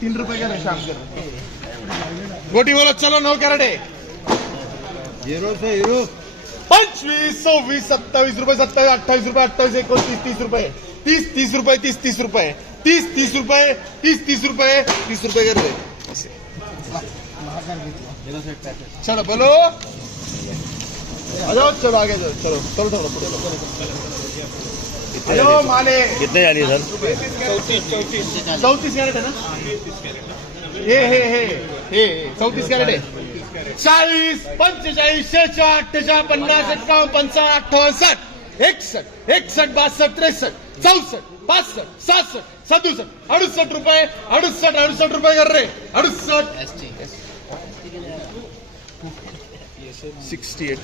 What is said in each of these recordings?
तीन रुपये का शाम गोटी बोलो चलो नऊ कॅरेट आहे हिरो से सत्तावीस रुपये सत्तावीस अठ्ठावीस रुपये अठ्ठावीस एकोणतीस तीस रुपये तीस तीस रुपये तीस तीस रुपये तीस तीस रुपये तीस तीस रुपये तीस रुपये कर रहे चलो बोलो आ जाओ, चलो आगे जाओ चलो चलो थोड़ा अयो माले. कितने जानी सर? चौतीस कॅरेट आहे ना? हे हे हे हे चौतीस कॅरेट आहे. चाळीस पंचेचाळीस शेहेचाळ अठ्ठेचाळ पन्नास एकावन्न पंचावन्न अठ्ठावन्न साठ एकसष्ट एकसष्ट बासष्ट त्रेसष्ट चौसष्ट पासष्ट सहासष्ट सदुसष्ट अडुसष्ट रुपये अडुसष्ट अडुसष्ट रुपये कर रे. अडुसष्ट. सिक्स्टी एट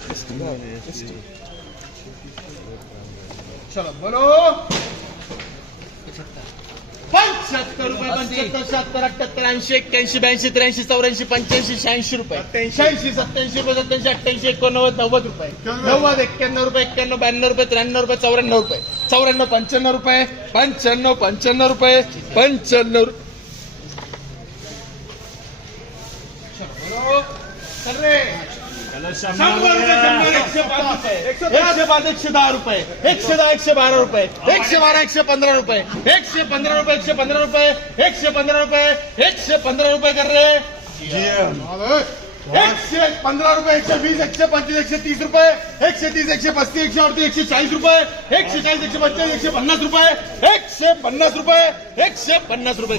चलो बोलो पंच्याहत्तर रुपये पंच्याहत्तर शहात्तर अठ्ठ्याहत्तर ऐंशी एक्क्याऐंशी ब्याऐंशी त्र्याऐंशी चौऱ्याऐंशी पंच्याऐंशी शहाऐंशी रुपये. शहाऐंशी सत्याऐंशी रुपये सत्याऐंशी अठ्ठ्याऐंशी एकोणनव्वद नव्वद रुपये. नव्वद एक्क्याण्णव रुपये एक्क्याण्णव ब्याण्णव रुपये त्र्याण्णव रुपये चौऱ्याण्णव रुपये. चौऱ्याण्णव पंच्याण्णव रुपये. पंच्याण्णव पंच्याण्णव रुपये. पंच्याण्णव रु- चल रे. शंभर रुपये शंभर एकशे पाच एकशे पाच एकशे दहा रुपये एकशे दहा एकशे बारा रुपये एकशे बारा एकशे पंधरा रुपये एकशे पंधरा रुपये एकशे पंधरा रुपये एकशे पंधरा रुपये एकशे पंधरा रुपये कर रे एकशे पंधरा रुपये एकशे वीस एकशे पंचवीस एकशे तीस रुपये एकशे तीस एकशे पस्तीस एकशे अडतीस एकशे चाळीस रुपये एकशे चाळीस एकशे पंचेचाळीस एकशे पन्नास रुपये एकशे पन्नास रुपये एकशे पन्नास रुपये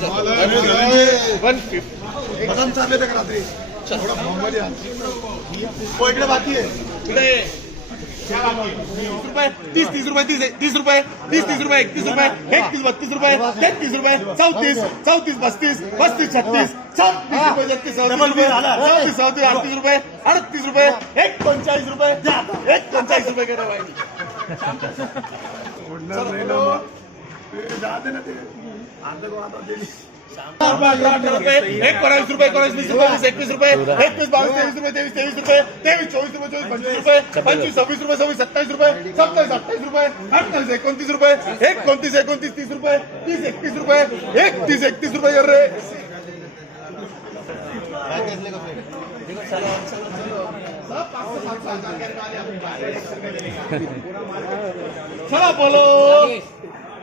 वन फिफ्टी फॉर्ममध्ये इकडे बाकी आहे. तीस रुपये तीस तीस रुपये तीस तीस रुपये. तीस तीस रुपये एकतीस रुपये. एकतीस बत्तीस रुपये. तेहतीस रुपये. चौतीस चौतीस पस्तीस पस्तीस छत्तीस. छत्तीस रुपये छत्तीस चौतीस रुपये. चौतीस चौतीस अडतीस रुपये. अडतीस रुपये. एक पंचाळीस रुपये. एक पंचाळीस रुपये कडे पाहिजे एक परावीस रुपये एकोणीस वीस रुपये वीस एकवीस रुपये तीस रुपये तीस एकतीस रुपये एकतीस एकतीस रुपये बोलो।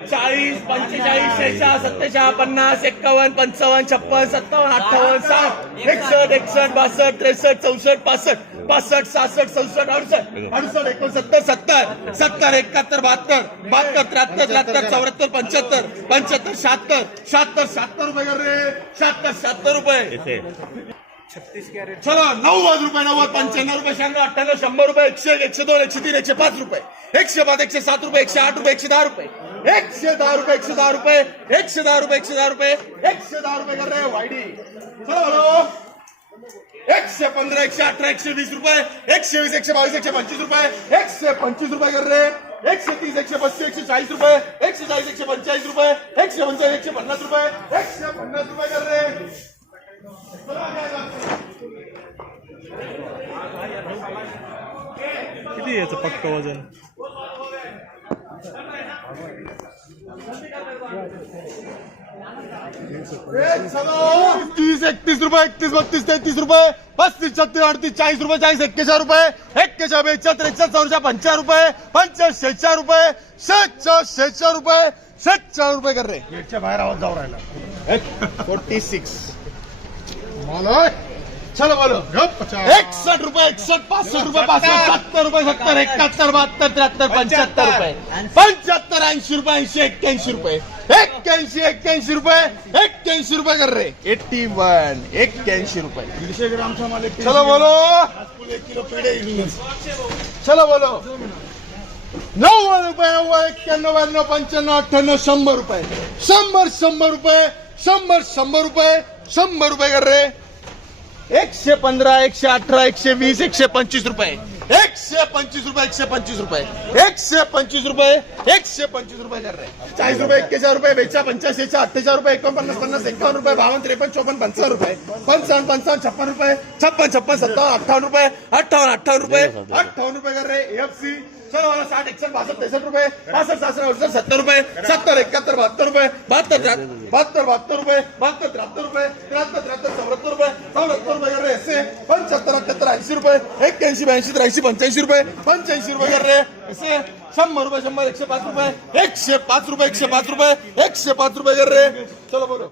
चाळीस पंचेचाळीस शेहेचाळ सत्तेचाळ पन्नास एक्कावन्न पंचावन्न छप्पन सत्तावन्न अठ्ठावन्न साठ एकसष्ट एकसष्ट बासष्ट त्रेसष्ट चौसष्ट पासष्ट पासष्ट सहासष्ट चौसष्ट अडुसष्ट अडुसष्ट एकोणसत्तर सत्तर सत्तर एकाहत्तर बहात्तर बहात्तर त्र्याहत्तर त्र्याहत्तर चौऱ्याहत्तर पंच्याहत्तर पंच्याहत्तर शहात्तर शहात्तर शहात्तर रुपये कर रे. शहात्तर शहात्तर रुपये. चला नव्वद रुपये नव्वद पंच्याण्णव रुपये शहाण्णव अठ्ठ्याण्णव शंभर रुपये एकशे एक, एकशे दोन एकशे तीन एकशे पाच रुपये. एकशे पाच एकशे सात रुपये एकशे आठ रुपये एकशे दहा रुपये. एकशे दहा रुपये एकशे दहा रुपये एकशे दहा रुपये एकशे दहा रुपये एकशे दहा रुपये कर रे हो, वाईडी. हॅलो एकशे पंधरा एकशे अठरा एकशे वीस रुपये एकशे वीस एकशे बावीस एकशे पंचवीस रुपये एकशे पंचवीस रुपये कर रे एकशे तीस एकशे पस्तीस एकशे चाळीस रुपये एकशे चाळीस एकशे पंचेचाळीस रुपये एकशे पंचेचाळीस एकशे पन्नास रुपये एकशे पन्नास रुपये कर रे किती याचं पक्क वजन? तीस एकतीस रुपये एकतीस बत्तीस तेहतीस रुपये पस्तीस छत्तीस अडतीस चाळीस रुपये चाळीस एक्केचाळ रुपये एक्केचाळ बेचाळ त्रेचाळ चौशा पंचाळ रुपये पंचाळ शेहेचाळ रुपये शेहेचाळ शेहेचाळ रुपये शेहेचाळ रुपये कर रे. गेटच्या बाहेर आवाज जाऊ राहिला. Forty six. चलो बोलो. एकसठ रुपये एकसठ पासष्ट रुपये पासष्ट सत्तर. रुपये सत्तर एकाहत्तर बहात्तर त्र्याहत्तर पंच्याहत्तर रुपये. पंच्याहत्तर ऐंशी रुपये ऐंशी एक्क्याऐंशी रुपये. एक्क्याऐंशी एक्क्याऐंशी रुपये एक्क्याऐंशी रुपये कर रे. एट्टी वन एक्क्याऐंशी रुपये. दीडशे ग्रामचा माल एक चलो बोलो. एक किलो पेढे इंग्लिश चलो बोलो. नव्वद रुपये नव्वद एक्क्याण्णव ब्याण्णव पंच्याण्णव अठ्ठ्याण्णव शंभर रुपये. शंभर शंभर रुपये शंभर शंभर रुपये शंभर रुपये कर रे. एकशे पंधरा एकशे अठरा एकशे वीस एकशे पंचवीस रुपये. एकशे पंचवीस रुपये एकशे पंचवीस रुपये. एकशे पंचवीस रुपये एकशे पंचवीस रुपये कर रहे चाळीस रुपये एक्केचाळीस रुपये बेचा पंच्याऐंशी अठ्ठेचाळीस रुपये एकोणपन्नास पन्नास एकावन्न रुपये बावन्न त्रेपन्न चोपन्न पंचावन्न रुपये. पंचावन्न पंचावन्न छप्पन रुपये छप्पन छप्पन सत्तावन्न अठ्ठावन्न रुपये अठ्ठावन्न अठ्ठावन्न रुपये अठ्ठावन्न रुपये कर रहे एफ सी चलो साठ एकसठ बासष्ट त्रेसष्ट रुपये बासष्ट सहासष्ट अडुसष्ट सत्तर रुपये सत्तर एकाहत्तर बहात्तर रुपये बहात्तर बहात्तर बहात्तर रुपये बहात्तर त्र्याहत्तर रुपये त्र्याहत्तर त्र्याहत्तर चौऱ्याहत्तर रुपये चौऱ्याहत्तर रुपये कर रहे ऐसे पंच्याहत्तर अठ्याहत्तर ऐंशी रुपये एक्क्याऐंशी ब्याऐंशी त्र्याऐंशी पंच्याऐंशी रुपये पंच्याऐंशी रुपये कर रहे ऐसे शंभर रुपये शंभर एकशे पाच रुपये एकशे पाच रुपये एकशे पाच रुपये एकशे पाच रुपये कर रे. चलो बोलो.